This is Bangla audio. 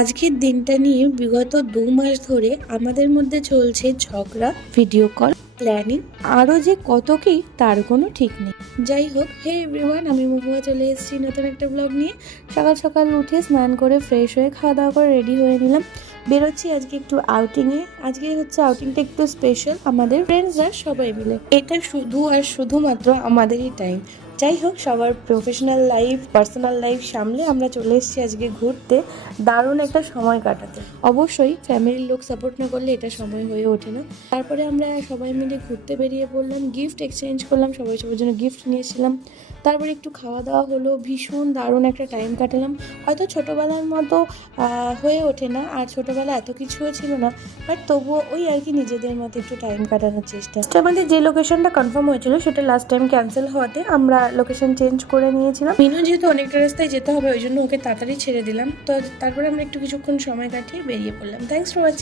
আজকের দিনটা নিয়ে বিগত ২ মাস ধরে আমাদের মধ্যে চলছে ঝগড়া, ভিডিও কল, প্ল্যানিং, আরও যে কত কি তার কোনো ঠিক নেই। যাই হোক, হে এভরিওয়ান, আমি মহুয়া চলে এসেছি নতুন একটা ব্লগ নিয়ে। সকাল সকাল উঠে স্নান করে ফ্রেশ হয়ে খাওয়া দাওয়া করে রেডি হয়ে নিলাম। বেরোচ্ছি আজকে একটু আউটিংয়ে। আজকে হচ্ছে আউটিংটা একটু স্পেশাল, আমাদের ফ্রেন্ডসরা সবাই মিলে। এটা শুধু আর শুধুমাত্র আমাদেরই টাইম। যাই হোক, সবার প্রফেশনাল লাইফ, পার্সোনাল লাইফ সামলে আমরা চলে এসেছি আজকে ঘুরতে, দারুণ একটা সময় কাটাতে। অবশ্যই ফ্যামিলির লোক সাপোর্ট না করলে এটা সময় হয়ে ওঠে না। তারপরে আমরা সবাই মিলে ঘুরতে বেরিয়ে পড়লাম, গিফট এক্সচেঞ্জ করলাম, সবাই সবার জন্য গিফট নিয়েছিলাম। তারপরে একটু খাওয়া দাওয়া হলো, ভীষণ দারুণ একটা টাইম কাটালাম। হয়তো ছোটোবেলার মতো হয়ে ওঠে না, আর ছোটোবেলা এত কিছুও ছিল না, বাট তবুও ওই আর কি নিজেদের মতো একটু টাইম কাটানোর চেষ্টা। আমাদের যে লোকেশনটা কনফার্ম হয়েছিল সেটা লাস্ট টাইম ক্যান্সেল হওয়াতে আমরা লোকেশন চেঞ্জ করে নিয়েছিলাম। মিনু যেহেতু অনেকটা রাস্তায় যেতে হবে, ওই জন্য ওকে তাড়াতাড়ি ছেড়ে দিলাম। তো তারপরে আমরা একটু কিছুক্ষণ সময় কাটিয়ে বেরিয়ে পড়লাম। Thanks for watching.